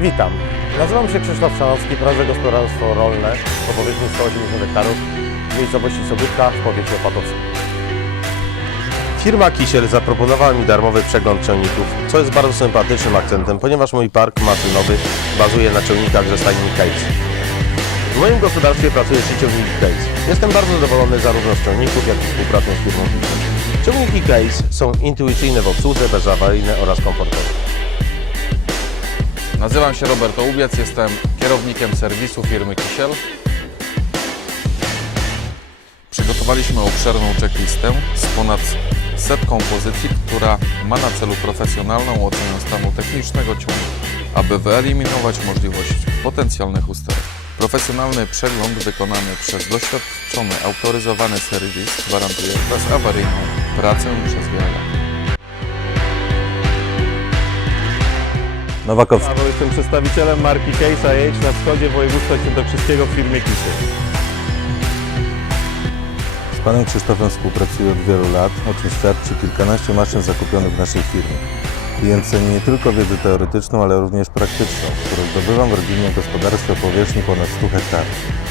Witam. Nazywam się Krzysztof Szanowski, prowadzę gospodarstwo rolne o powierzchni 180 hektarów w miejscowości Sobótka w powiecie opatowskim. Firma Kisiel zaproponowała mi darmowy przegląd ciągników, co jest bardzo sympatycznym akcentem, ponieważ mój park maszynowy bazuje na ciągnikach ze stajni Case. W moim gospodarstwie pracuje trzy ciągniki Case. Jestem bardzo zadowolony zarówno z ciągników, jak i współpracą z firmą Kisiel. Ciągniki Case są intuicyjne w obsłudze, bezawaryjne oraz komfortowe. Nazywam się Robert Ołubiec, jestem kierownikiem serwisu firmy Kisiel. Przygotowaliśmy obszerną checklistę z ponad setką pozycji, która ma na celu profesjonalną ocenę stanu technicznego ciągu, aby wyeliminować możliwość potencjalnych usterek. Profesjonalny przegląd wykonany przez doświadczony, autoryzowany serwis gwarantuje bezawaryjną pracę przez wiele lat. Nowakowski. Paweł, jestem przedstawicielem marki Case IH na wschodzie województwa świętokrzyskiego w firmie Kisiel. Z panem Krzysztofem współpracuję od wielu lat, o czym świadczy kilkanaście maszyn zakupionych w naszej firmie. Klient ceni nie tylko wiedzę teoretyczną, ale również praktyczną, którą zdobywam w rodzinnym gospodarstwie o powierzchni ponad 100 hektarów.